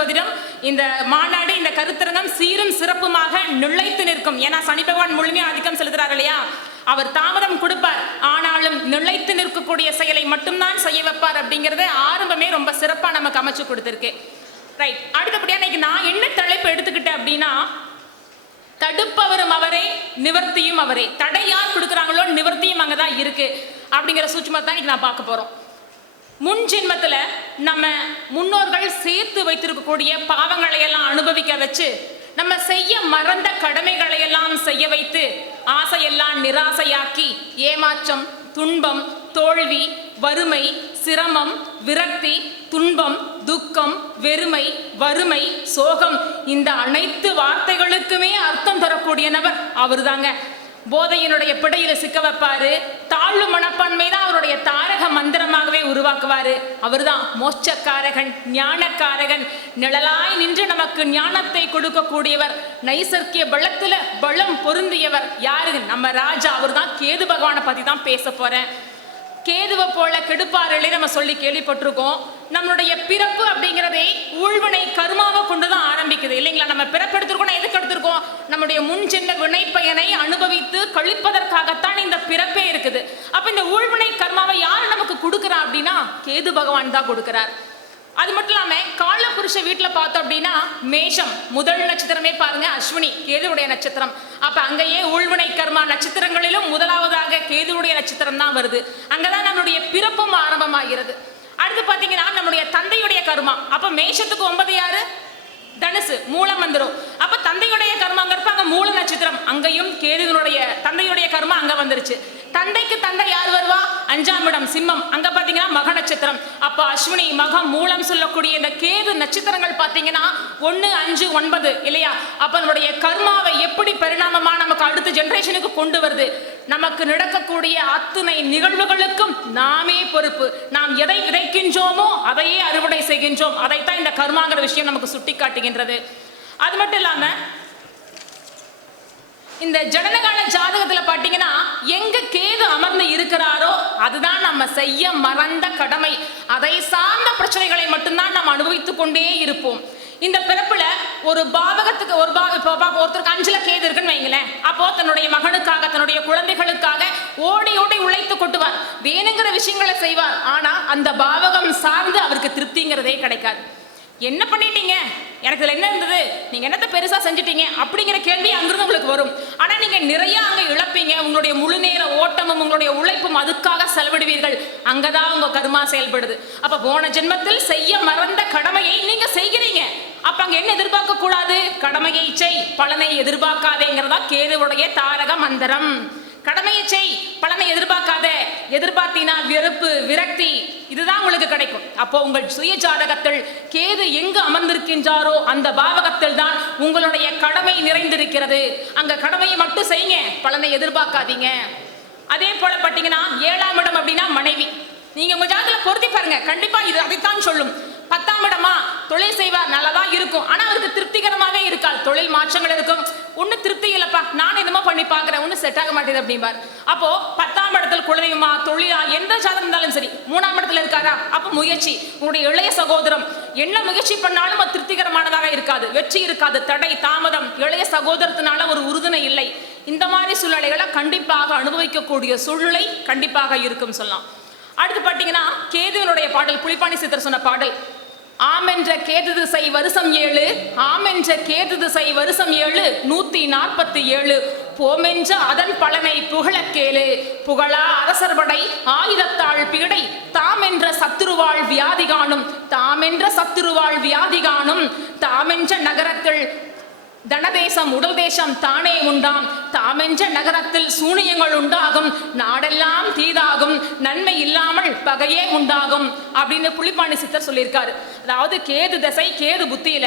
ஜோதிடம் இந்த மாநாடு இந்த கருத்தரங்கம் சீரும் சிறப்புமாக நுழைத்து நிற்கும். ஏன்னா சனி பகவான் முழுமையா ஆதிக்கம் செலுத்துறாரு இல்லையா? அவர் தாமதம் கொடுப்பார். ஆனாலும் நிலைத்து நிற்கக்கூடிய செயலை மட்டும்தான் செய்ய வைப்பார் அப்படிங்கறது ஆரம்பமே ரொம்ப சிறப்பா நமக்கு அமைச்சு கொடுத்துருக்கு. ரைட் அடுத்தபடியா இன்னைக்கு நான் என்ன தலைப்பு எடுத்துக்கிட்டேன் அப்படின்னா தடுப்பவரும் அவரே நிவர்த்தியும் அவரே. தடை யார் கொடுக்குறாங்களோ நிவர்த்தியும் அங்கதான் இருக்கு. அப்படிங்கிற சூட்சுமத்தை தான் இன்னைக்கு நான் பார்க்க போறோம். முன் ஜென்மத்தில் நம்ம முன்னோர்கள் சேர்த்து வைத்திருக்கக்கூடிய பாவங்களை எல்லாம் அனுபவிக்க வச்சு நம்ம செய்ய மறந்த கடமைகளை எல்லாம் செய்ய வைத்து ஆசையெல்லாம் நிராசையாக்கி ஏமாற்றம் துன்பம் தோல்வி வறுமை சிரமம் விரக்தி துன்பம் துக்கம் வெறுமை வறுமை சோகம் இந்த அனைத்து வார்த்தைகளுக்குமே அர்த்தம் தரக்கூடிய நபர் அவர்தாங்க. போதையினுடைய பிடையில சிக்க வைப்பாரு தாழ்வு மனப்பான்மை தான் அவருடைய தாரக மந்திரமாகவே உருவாக்குவாரு. அவர்தான் மோட்சக்காரகன் ஞானக்காரகன் நிழலாய் நின்று நமக்கு ஞானத்தை கொடுக்கக்கூடியவர் நைசர்கிய பலத்துல பலம் பொருந்தியவர். யாரு? நம்ம ராஜா. அவர் தான் கேது பகவானை பத்தி தான் பேச போறேன். கேதுவை போல கெடுப்பார்களே நம்ம சொல்லி கேள்விப்பட்டிருக்கோம். நம்மளுடைய பிறப்பு அப்படிங்கிறதே ஊழ்வினை கருமாவை கொண்டு தான் ஆரம்பிக்குது. இல்லைங்களா? நம்ம பிறப்பு எடுத்திருக்கோம் எதுக்கு எடுத்திருக்கோம் நம்முடைய முன் சென்ற வினைப்பயனை அனுபவித்து கழிப்பதற்காகத்தான் அப்ப இந்த ஊழ்வினை கர்மாவை யார் நமக்கு கொடுக்குறா அப்படின்னா கேது பகவான் தான் கொடுக்கிறார். அது மட்டும் இல்லாம காலபுருஷ வீட்டுல பார்த்தோம் அப்படின்னா மேஷம் முதல் நட்சத்திரமே பாருங்க அஸ்வினி கேதுவுடைய நட்சத்திரம். அப்ப அங்கேயே ஊழ்வினை கர்மா நட்சத்திரங்களிலும் முதலாவதாக கேதுவுடைய நட்சத்திரம் தான் வருது. அங்கதான் நம்மளுடைய பிறப்பும் ஆரம்பமாகிறது. அடுத்து பாத்தீங்கன்னா நம்முடைய தந்தையுடைய கர்மா. அப்ப மேஷத்துக்கு ஒன்பது யாரு? தனுசு மூலம் வந்துரும் அப்ப தந்தையுடைய கர்மாங்கிறப்ப அங்க மூல நட்சத்திரம். அங்கேயும் கேதுவனுடைய தந்தையுடைய கர்மா அங்க வந்துருச்சு. தந்தைக்கு தந்தை யார் வருவா? அஞ்சாம் இடம் சிம்மம். அங்க பாத்தீங்கன்னா மக நட்சத்திரம். அப்ப அஸ்வினி மகம் மூலம் சொல்லக்கூடிய இந்த கேது நட்சத்திரங்கள் பாத்தீங்கன்னா ஒன்னு அஞ்சு ஒன்பது இல்லையா? அப்ப நம்முடைய கர்மாவை எப்படி பரிணாமமா நமக்கு அடுத்த ஜெனரேஷனுக்கு கொண்டு வருது? நமக்கு நடக்கக்கூடிய அத்துணை நிகழ்வுகளுக்கும் நாமே பொறுப்பு. நாம் எதை விதைக்கின்றோமோ அதையே அறுவடை செய்கின்றோம். அதைத்தான் இந்த கர்மாங்கிற விஷயம் நமக்கு சுட்டி காட்டுகின்றது அது மட்டும் இல்லாம இந்த ஜனனகால ஜாதகத்துல பாத்தீங்கன்னா எங்க கேது அமர்ந்து இருக்கிறாரோ அதுதான் நம்ம செய்ய மறந்த கடமை. அதை சார்ந்த பிரச்சனைகளை மட்டும்தான் நாம் அனுபவித்துக் கொண்டே இருப்போம். இந்த பிறப்புல ஒரு பாவகத்துக்கு ஒரு பாவ இப்போ பா- ஒருத்தருக்கு அஞ்சுல கேது இருக்குன்னு வைங்களேன். அப்போ தன்னுடைய மகனுக்காக தன்னுடைய குழந்தைகளுக்காக ஓடி ஓடி உழைத்து கொட்டுவார். வேணுங்கிற விஷயங்களை செய்வார். ஆனா அந்த பாவகம் சார்ந்து அவருக்கு திருப்திங்கிறதே கிடைக்காது. என்ன பண்ணிட்டீங்க? எனக்கு இதில் என்ன இருந்தது? நீங்கள் என்னத்தை பெருசாக செஞ்சிட்டீங்க? அப்படிங்கிற கேள்வி அங்கிருந்து உங்களுக்கு வரும். ஆனால் நீங்கள் நிறைய அங்கே இழப்பீங்க. உங்களுடைய முழு நேர ஓட்டமும் உங்களுடைய உழைப்பும் அதுக்காக செலவிடுவீர்கள். அங்கே தான் உங்கள் கர்மா செயல்படுது. அப்போ போன ஜென்மத்தில் செய்ய மறந்த கடமையை நீங்கள் செய்கிறீங்க. அப்போ அங்கே என்ன எதிர்பார்க்க கூடாது? கடமையை செய். பலனை எதிர்பார்க்காதேங்கிறதா கேதுவுடைய தாரக மந்திரம். கடமையை செய் பலனை எதிர்பார்க்காத. எதிர்பார்த்தினா வெறுப்பு விரக்தி இதுதான் உங்களுக்கு கிடைக்கும். அப்போ உங்கள் சுய ஜாதகத்தில் கேது எங்கு அமர்ந்திருக்கின்றாரோ அந்த பாவகத்தில் தான் உங்களுடைய கடமை நிறைந்திருக்கிறது. அங்க கடமையை மட்டும் செய்யுங்க பலனை எதிர்பார்க்காதீங்க. அதே போல பார்த்தீங்கன்னா ஏழாம் இடம் அப்படின்னா மனைவி. நீங்க உங்க ஜாதகத்தில் பொருத்தி பாருங்க கண்டிப்பா இது அதைத்தான் சொல்லும். பத்தாம் இடமா தொழில் செய்வார் நல்லதா இருக்கும். ஆனா அவருக்கு திருப்திகரமாவே இருக்காள் தொழில் மாற்றங்கள் இருக்கும். ஒண்ணு திருப்தி இல்லைப்பா நானும் என்னமோ பண்ணி பாக்குறேன் ஒன்றும் செட் ஆக மாட்டேது அப்படிம்பார். அப்போ பத்தாம் இடத்துல குழந்தையுமா தொழிலா எந்த ஜாதகம் இருந்தாலும் சரி மூணாம் இடத்துல இருக்காரா? அப்ப முயற்சி உங்களுடைய இளைய சகோதரம். என்ன முயற்சி பண்ணாலும் அது திருப்திகரமானதாக இருக்காது வெற்றி இருக்காது தடை தாமதம். இளைய சகோதரத்தினால ஒரு உறுதுணை இல்லை. இந்த மாதிரி சூழ்நிலைகளை கண்டிப்பாக அனுபவிக்கக்கூடிய சூழ்நிலை கண்டிப்பாக இருக்கும் சொல்லலாம். அடுத்து பார்த்தீங்கன்னா கேதுவனுடைய பாடல் புலிப்பாணி சித்தர் சொன்ன பாடல். ஆமென்ற கேது திசை வருஷம் ஏழு ஆம் என்ற கேது திசை வருஷம் ஏழு நூத்தி நாற்பத்தி ஏழு. போமென்ற அதன் பலனை புகழக் கேளு. புகழா அரசர்படை ஆயுதத்தாள் பீடை தாம் என்ற சத்துருவாள் வியாதி காணும். தாம் என்ற சத்துருவாள் வியாதி காணும். தாமென்ற நகரத்தில் தனதேசம் உடல் தேசம் தானே உண்டாம். தாமென்ற நகரத்தில் சூனியங்கள் உண்டாகும். நாடெல்லாம் தீதாகும். நன்மை இல்லாமல் பகையே உண்டாகும். அப்படின்னு புலிப்பாணி சித்தர் சொல்லியிருக்காரு. அதாவது கேது தசை கேது புத்தியில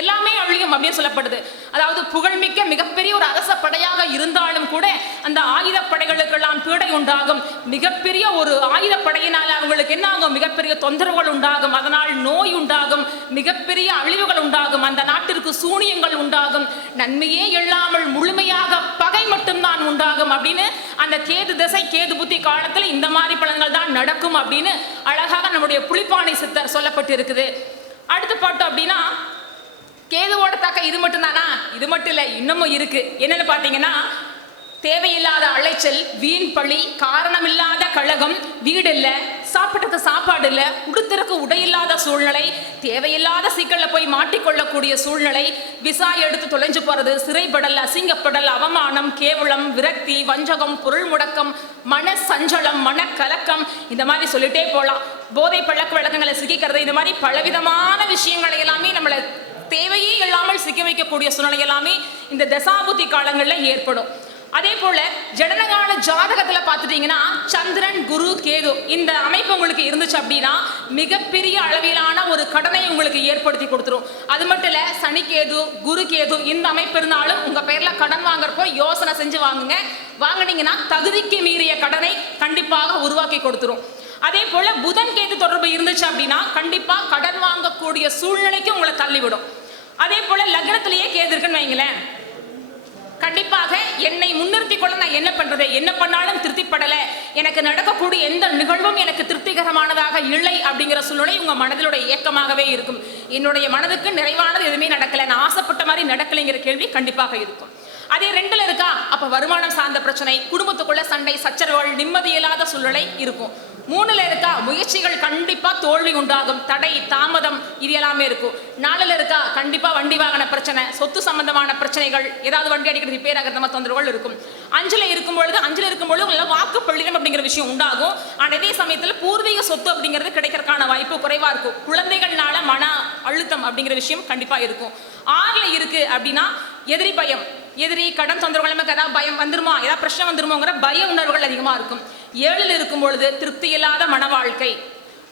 எல்லாமே அழியும் அப்படின்னு சொல்லப்படுது. அதாவது புகழ்மிக்க மிகப்பெரிய ஒரு அரச படையாக இருந்தாலும் கூட அந்த ஆயுத படைகளுக்கெல்லாம் பீடை உண்டாகும். மிகப்பெரிய ஒரு ஆயுத படையினால அவங்களுக்கு என்ன ஆகும் மிகப்பெரிய தொந்தரவுகள் உண்டாகும். அதனால் நோய் உண்டாகும். மிகப்பெரிய அழிவுகள் உண்டாகும். அந்த நாட்டிற்கு சூனியங்கள் உண்டாகும். நன்மையே இல்லாமல் முழுமையாக பகை மட்டும்தான் உண்டாகும் அப்படின்னு அந்த கேது திசை கேது புத்தி காலத்தில் இந்த மாதிரி பலன்கள் தான் நடக்கும் அப்படின்னு அழகாக நம்முடைய புளிப்பானை சித்தர் சொல்லப்பட்டு இருக்குது அடுத்து பார்த்தோம் அப்படின்னா கேதுவோட தாக்கம் இது மட்டும் தானா இது மட்டும் இல்லை இன்னமும் இருக்கு. என்னன்னு பார்த்தீங்கன்னா தேவையில்லாத அலைச்சல் வீண் பழி காரணமில்லாத கழகம் வீடு இல்லை சாப்பிட்டதுக்கு சாப்பாடு இல்லை உடுத்திற்கு உடை இல்லாத சூழ்நிலை தேவையில்லாத சிக்கல்ல போய் மாட்டிக்கொள்ளக்கூடிய சூழ்நிலை விசா எடுத்து தொலைஞ்சு போறது சிறைப்படல் அசிங்கப்படல் அவமானம் கேவலம் விரக்தி வஞ்சகம் பொருள் முடக்கம் மன சஞ்சலம் மனக்கலக்கம் இந்த மாதிரி சொல்லிட்டே போகலாம் போதை பழக்க வழக்கங்களை சிக்கிக்கிறது இந்த மாதிரி பலவிதமான விஷயங்களை எல்லாமே நம்மளை தேவையே இல்லாமல் சிக்க வைக்கக்கூடிய சூழ்நிலை எல்லாமே இந்த தசாபுத்தி காலங்களில் ஏற்படும். அதே போல ஜனனகால ஜாதகத்துல பாத்துட்டீங்கன்னா சந்திரன் குரு கேது இந்த அமைப்பு உங்களுக்கு இருந்துச்சு அப்படின்னா மிகப்பெரிய அளவிலான ஒரு கடனை உங்களுக்கு ஏற்படுத்தி கொடுத்துரும். அது மட்டும் இல்ல சனி கேது குரு கேது இந்த அமைப்பு இருந்தாலும் உங்க பேர்ல கடன் வாங்குறப்போ யோசனை செஞ்சு வாங்குங்க. வாங்குனீங்கன்னா தகுதிக்கு மீறிய கடனை கண்டிப்பாக உருவாக்கி கொடுத்துரும். அதே போல புதன் கேது தொடர்பு இருந்துச்சு அப்படின்னா கண்டிப்பா கடன் வாங்கக்கூடிய சூழ்நிலைக்கு உங்களை தள்ளிவிடும். அதே போல லக்னத்திலேயே கேது இருக்குன்னு வைங்களேன். கண்டிப்பாக என்னை முன்னிறுத்தி கொள்ள நான் என்ன பண்றது? என்ன பண்ணாலும் திருப்திப்படல. எனக்கு நடக்கக்கூடிய எந்த நிகழ்வும் எனக்கு திருப்திகரமானதாக இல்லை அப்படிங்கிற சூழ்நிலை உங்க மனதிலுடைய இயக்கமாகவே இருக்கும். என்னுடைய மனதுக்கு நிறைவானது எதுவுமே நடக்கல. நான் ஆசைப்பட்ட மாதிரி நடக்கலைங்கிற கேள்வி கண்டிப்பாக இருக்கும். அதே ரெண்டுல இருக்கா? அப்ப வருமானம் சார்ந்த பிரச்சனை குடும்பத்துக்குள்ள சண்டை சச்சரவுகள் நிம்மதி இல்லாத சூழ்நிலை இருக்கும். மூணுல இருக்கா? முயற்சிகள் கண்டிப்பா தோல்வி உண்டாகும். தடை தாமதம் இது எல்லாமே இருக்கும். நாலுல இருக்கா? கண்டிப்பா வண்டி வாகன பிரச்சனை சொத்து சம்பந்தமான பிரச்சனைகள் ஏதாவது வண்டி அடிக்கிறது ரிப்பேர் ஆகிறது நம்ம தொந்தரவுகள் இருக்கும். அஞ்சுல இருக்கும் பொழுது அஞ்சுல இருக்கும் பொழுது நல்ல வாக்கு பள்ளிடம் அப்படிங்கிற விஷயம் உண்டாகும். ஆனால் அதே சமயத்தில் பூர்வீக சொத்து அப்படிங்கிறது கிடைக்கிறதுக்கான வாய்ப்பு குறைவா இருக்கும். குழந்தைகள்னால மன அழுத்தம் அப்படிங்கிற விஷயம் கண்டிப்பா இருக்கும். ஆறுல இருக்கு அப்படின்னா எதிரி பயம். எதிரி கடன் தொந்தரவுகள் நமக்கு ஏதாவது பயம் வந்துருமா? ஏதாவது பிரச்சனை வந்துருமோங்கிற பய உணர்வுகள் அதிகமாக இருக்கும். ஏழில் இருக்கும் பொழுது திருப்தி இல்லாத மன வாழ்க்கை.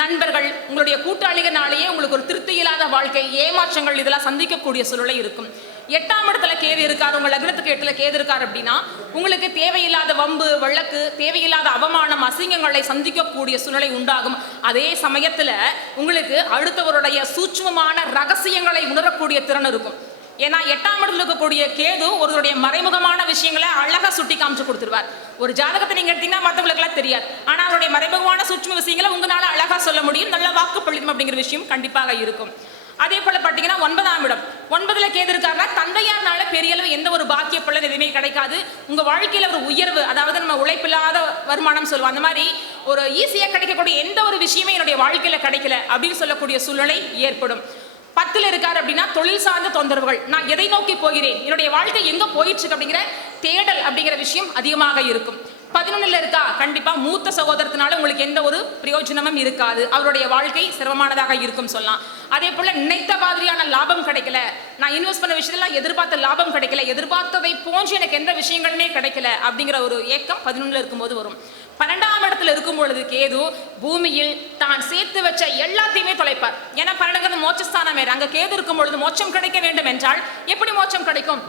நண்பர்கள் உங்களுடைய கூட்டாளிகளாலேயே உங்களுக்கு ஒரு திருப்தி இல்லாத வாழ்க்கை ஏமாற்றங்கள் இதெல்லாம் சந்திக்கக்கூடிய சூழலை இருக்கும். எட்டாம் இடத்துல கேது இருக்கார் உங்கள் லக்னத்துக்கு எட்டுல கேது இருக்கார் அப்படின்னா உங்களுக்கு தேவையில்லாத வம்பு வழக்கு தேவையில்லாத அவமானம் அசிங்கங்களை சந்திக்கக்கூடிய சூழ்நிலை உண்டாகும். அதே சமயத்தில் உங்களுக்கு அடுத்தவருடைய சூட்சமமான ரகசியங்களை உணரக்கூடிய திறன் இருக்கும். ஏன்னா எட்டாம் இடத்துல இருக்கக்கூடிய கேது ஒருவருடைய மறைமுகமான விஷயங்களை அழகா சுட்டி காமிச்சு கொடுத்துருவார். ஒரு ஜாதகத்தை நீங்க எடுத்தீங்கன்னா மற்றவங்களுக்குலாம் தெரியாது. ஆனா அவருடைய மறைமுகமான சூட்சம விஷயங்களை உங்களால அழகா சொல்ல முடியும். நல்ல வாக்கு பள்ளிதம் அப்படிங்கிற விஷயம் கண்டிப்பாக இருக்கும். அதே போல பாத்தீங்கன்னா ஒன்பதாம் இடம். ஒன்பதுல கேது இருக்காருன்னா தந்தையார்னால பெரிய அளவு எந்த ஒரு பாக்கிய பலன் எதுவுமே கிடைக்காது. உங்க வாழ்க்கையில ஒரு உயர்வு அதாவது நம்ம உழைப்பில்லாத வருமானம் சொல்லுவோம். அந்த மாதிரி ஒரு ஈஸியா கிடைக்கக்கூடிய எந்த ஒரு விஷயமே என்னுடைய வாழ்க்கையில கிடைக்கல அப்படின்னு சொல்லக்கூடிய சூழ்நிலை ஏற்படும். பத்தில் இருக்கார் அப்படின்னா தொழில் சார்ந்த தொந்தரவுகள். நான் எதை நோக்கி போகிறேன்? என்னுடைய வாழ்க்கை எங்க போயிட்டு இருக்கு அப்படிங்கிற தேடல் அப்படிங்கிற விஷயம் அதிகமாக இருக்கும். பதினொன்னுல இருக்கா? கண்டிப்பா. மூத்த சகோதரத்தினால உங்களுக்கு எந்த ஒரு பிரயோஜனமும் இருக்காது. அவருடைய வாழ்க்கை சிரமமானதாக இருக்கும் சொல்லலாம். அதே போல நினைத்த மாதிரியான லாபம் கிடைக்கல. நான் இன்வெஸ்ட் பண்ண விஷயத்துல எதிர்பார்த்த லாபம் கிடைக்கல. எதிர்பார்த்ததை போன்று எனக்கு எந்த விஷயங்களுமே கிடைக்கல அப்படிங்கிற ஒரு ஏக்கம் பதினொன்னுல இருக்கும்போது வரும். பன்னெண்டாம் இடத்துல இருக்கும் பொழுது கேது பூமியில் தான் சேர்த்து வச்ச எல்லாத்தையுமே தொலைப்பார். ஏன்னா பன்னெண்டு மோட்சஸ்தானம் வேறு. அங்க கேது இருக்கும் பொழுது மோட்சம் கிடைக்க வேண்டும் என்றால் எப்படி மோட்சம் கிடைக்கும்?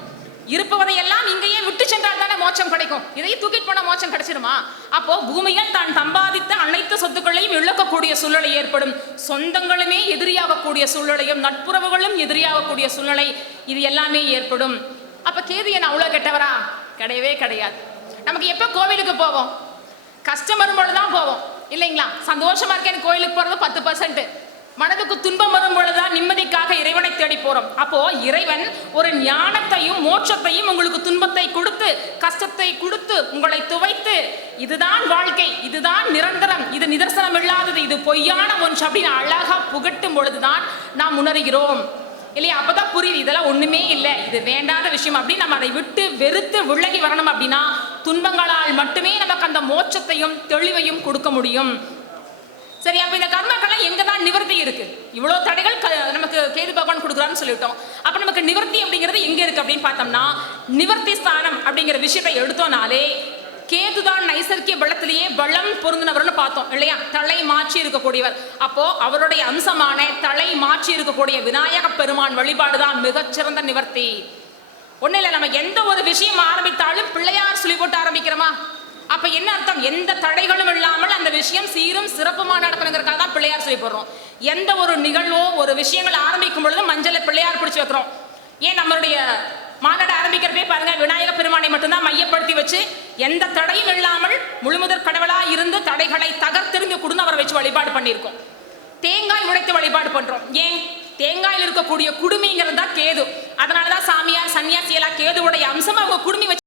இருப்பவரை எல்லாம் இங்கேயே விட்டு சென்றால் தானே மோட்சம் கிடைக்கும். இதை தூக்கிட்டு போன மோட்சம் கிடைச்சிருமா அப்போ பூமியில் தான் சம்பாதித்த அனைத்து சொத்துக்களையும் இழக்கக்கூடிய சூழ்நிலை ஏற்படும். சொந்தங்களுமே எதிரியாகக்கூடிய சூழ்நிலையும் நட்புறவுகளும் எதிரியாகக்கூடிய சூழ்நிலை இது எல்லாமே ஏற்படும். அப்ப கேது என்ன அவ்வளவு கெட்டவரா? கிடையவே கிடையாது. நமக்கு எப்ப கோவிலுக்கு போவோம்? கஷ்டம் வரும்பொழுது தான் போவோம் இல்லைங்களா? சந்தோஷமா இருக்கேன் கோயிலுக்கு போறது பத்து பர்சன்ட் மனதுக்கு துன்பம் வரும் பொழுதுதான் நிம்மதிக்காக இறைவனை தேடி போறோம். அப்போ இறைவன் ஒரு ஞானத்தையும் மோட்சத்தையும் உங்களுக்கு துன்பத்தை கொடுத்து கஷ்டத்தை கொடுத்து உங்களை துவைத்து இதுதான் வாழ்க்கை இதுதான் நிரந்தரம் இது நிதர்சனம் இல்லாதது இது பொய்யான ஒன்று அப்படின்னு அழகா புகட்டும் பொழுதுதான் நாம் உணர்கிறோம். இல்லையா? அப்பதான் புரியுது இதெல்லாம் ஒண்ணுமே இல்லை இது வேண்டாத விஷயம் அப்படின்னு நம்ம அதை விட்டு வெறுத்து விலகி வரணும் அப்படின்னா துன்பங்களால் மட்டுமே நமக்கு அந்த மோட்சத்தையும் தெளிவையும் கொடுக்க முடியும். சரி அப்ப இந்த கர்மக்கெல்லாம் எங்க தான் நிவர்த்தி இருக்கு? இவ்வளவு தடைகள் க- நமக்கு கேது பகவான் கொடுக்குறான்னு சொல்லிட்டோம். அப்ப நமக்கு நிவர்த்தி அப்படிங்கிறது எங்க இருக்கு அப்படின்னு பார்த்தோம்னா நிவர்த்தி ஸ்தானம் அப்படிங்கிற விஷயத்தை எடுத்தோம்னாலே கேதுதான் நைசர்கிய பலத்திலேயே பலம் பொருந்தினவர்னு பார்த்தோம் இல்லையா? தலை மாற்றி இருக்கக்கூடியவர். அப்போ அவருடைய அம்சமான தலை மாற்றி இருக்கக்கூடிய விநாயக பெருமான் வழிபாடுதான் மிகச்சிறந்த நிவர்த்தி. ஒன்றும் இல்லை நம்ம எந்த ஒரு விஷயம் ஆரம்பித்தாலும் பிள்ளையார் சொல்லி போட்டு ஆரம்பிக்கிறோமா? அப்ப என்ன அர்த்தம்? எந்த தடைகளும் இல்லாமல் அந்த விஷயம் சீரும் சிறப்புமா நடக்கணுங்கிறதுக்காக தான் பிள்ளையார் சொல்லி போடுறோம். எந்த ஒரு நிகழ்வோ ஒரு விஷயங்கள் ஆரம்பிக்கும் பொழுது மஞ்சளை பிள்ளையார் பிடிச்சி வைக்கிறோம். ஏன் நம்மளுடைய மாநாடு ஆரம்பிக்கிறப்பே பாருங்க விநாயக பெருமானை மட்டும்தான் மையப்படுத்தி வச்சு எந்த தடையும் இல்லாமல் முழுமுதற் கடவுளா இருந்து தடைகளை தகர்த்திருந்து கொடுன்னு அவரை வச்சு வழிபாடு பண்ணியிருக்கோம். தேங்காய் உடைத்து வழிபாடு பண்றோம். ஏன்? தேங்காயில் இருக்கக்கூடிய குடுமிங்கிறது தான் கேது. அதனாலதான் சாமியார் சன்னியாசி எல்லாம் கேதுவுடைய அம்சமா அவங்க குடுமி வச்சு